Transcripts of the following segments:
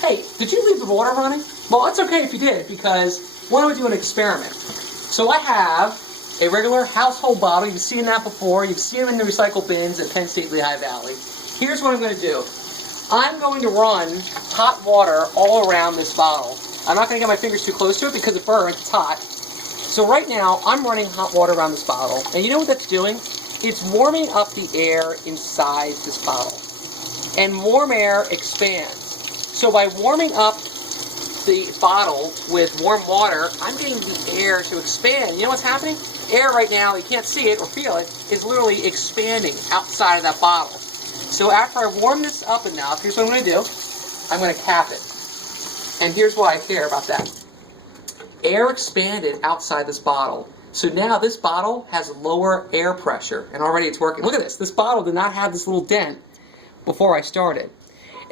Hey, did you leave the water running? Well, it's okay if you did, because why don't we do an experiment? So I have a regular household bottle. You've seen that before. You've seen them in the recycle bins at Penn State Lehigh Valley. Here's what I'm going to do. I'm going to run hot water all around this bottle. I'm not going to get my fingers too close to it because it burns. It's hot. So right now, I'm running hot water around this bottle. And you know what that's doing? It's warming up the air inside this bottle. And warm air expands. So by warming up the bottle with warm water, I'm getting the air to expand. You know what's happening? Air right now, you can't see it or feel it, is literally expanding outside of that bottle. So after I warm this up enough, here's what I'm going to do. I'm going to cap it. And here's why I care about that. Air expanded outside this bottle. So now this bottle has lower air pressure, and already it's working. Look at this. This bottle did not have this little dent before I started.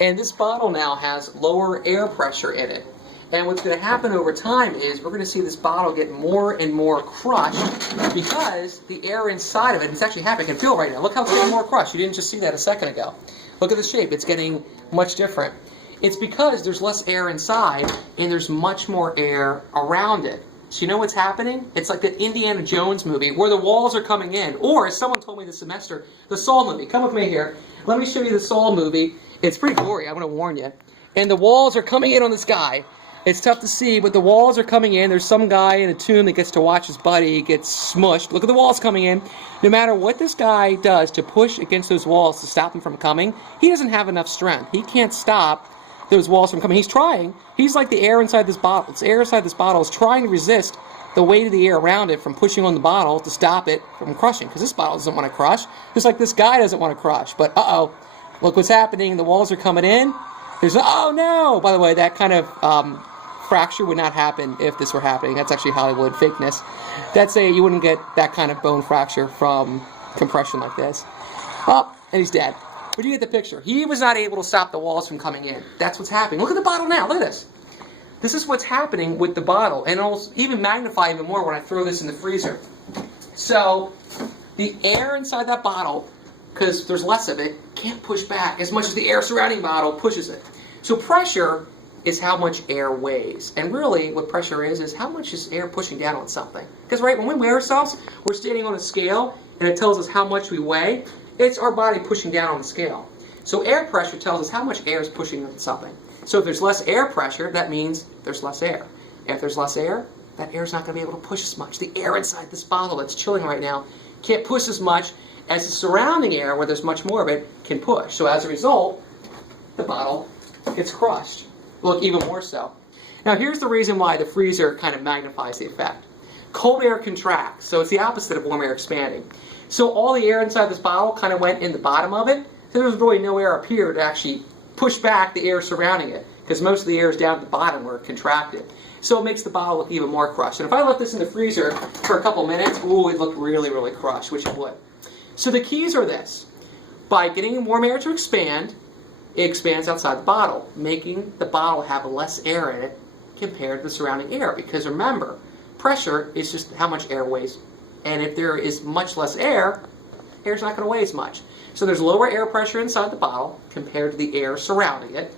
And this bottle now has lower air pressure in it. And what's going to happen over time is we're going to see this bottle get more and more crushed because the air inside of it, it's actually happening. I can feel it right now. Look how it's getting more crushed. You didn't just see that a second ago. Look at the shape. It's getting much different. It's because there's less air inside and there's much more air around it. So you know what's happening? It's like that Indiana Jones movie where the walls are coming in. Or, as someone told me this semester, the Saw movie. Come with me here. Let me show you the Saw movie. It's pretty gory, I'm going to warn you. And the walls are coming in on this guy. It's tough to see, but the walls are coming in. There's some guy in a tomb that gets to watch his buddy get smushed. Look at the walls coming in. No matter what this guy does to push against those walls to stop them from coming, he doesn't have enough strength. He can't stop those walls from coming. He's trying. He's like the air inside this bottle. This air inside this bottle is trying to resist the weight of the air around it from pushing on the bottle to stop it from crushing, because this bottle doesn't want to crush, just like this guy doesn't want to crush. But uh-oh. Look what's happening. The walls are coming in. Oh no! By the way, that kind of fracture would not happen if this were happening. That's actually Hollywood fakeness. You wouldn't get that kind of bone fracture from compression like this. Oh, and he's dead. But you get the picture. He was not able to stop the walls from coming in. That's what's happening. Look at the bottle now. Look at this. This is what's happening with the bottle. And it'll even magnify even more when I throw this in the freezer. So, the air inside that bottle, because there's less of it, can't push back as much as the air surrounding bottle pushes it. So pressure is how much air weighs. And really, what pressure is how much is air pushing down on something. Because right, when we weigh ourselves, we're standing on a scale, and it tells us how much we weigh. It's our body pushing down on the scale. So air pressure tells us how much air is pushing on something. So if there's less air pressure, that means there's less air. If there's less air, that air's not going to be able to push as much. The air inside this bottle that's chilling right now can't push as much as the surrounding air, where there's much more of it, can push. So as a result, the bottle gets crushed. Look, even more so. Now here's the reason why the freezer kind of magnifies the effect. Cold air contracts, so it's the opposite of warm air expanding. So all the air inside this bottle kind of went in the bottom of it, so there's really no air up here to actually push back the air surrounding it, because most of the air is down at the bottom where it contracted. So it makes the bottle look even more crushed. And if I left this in the freezer for a couple minutes, ooh, it looked really, really crushed, which it would. So the keys are this. By getting warm air to expand, it expands outside the bottle, making the bottle have less air in it compared to the surrounding air. Because remember, pressure is just how much air weighs. And if there is much less air, air's not going to weigh as much. So there's lower air pressure inside the bottle compared to the air surrounding it.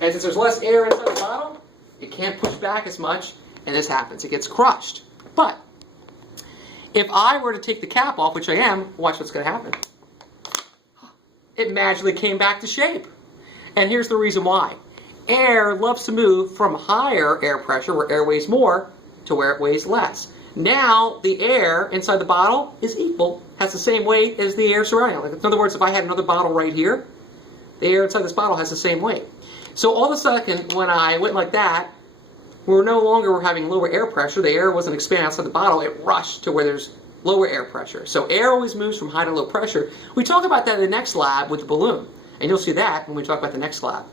And since there's less air inside the bottle, it can't push back as much, and this happens. It gets crushed. But if I were to take the cap off, which I am, watch what's going to happen. It magically came back to shape. And here's the reason why. Air loves to move from higher air pressure, where air weighs more, to where it weighs less. Now, the air inside the bottle is equal, has the same weight as the air surrounding it. In other words, if I had another bottle right here, the air inside this bottle has the same weight. So all of a sudden, when I went like that, we're no longer having lower air pressure. The air wasn't expanding outside the bottle. It rushed to where there's lower air pressure. So air always moves from high to low pressure. We talk about that in the next lab with the balloon. And you'll see that when we talk about the next lab.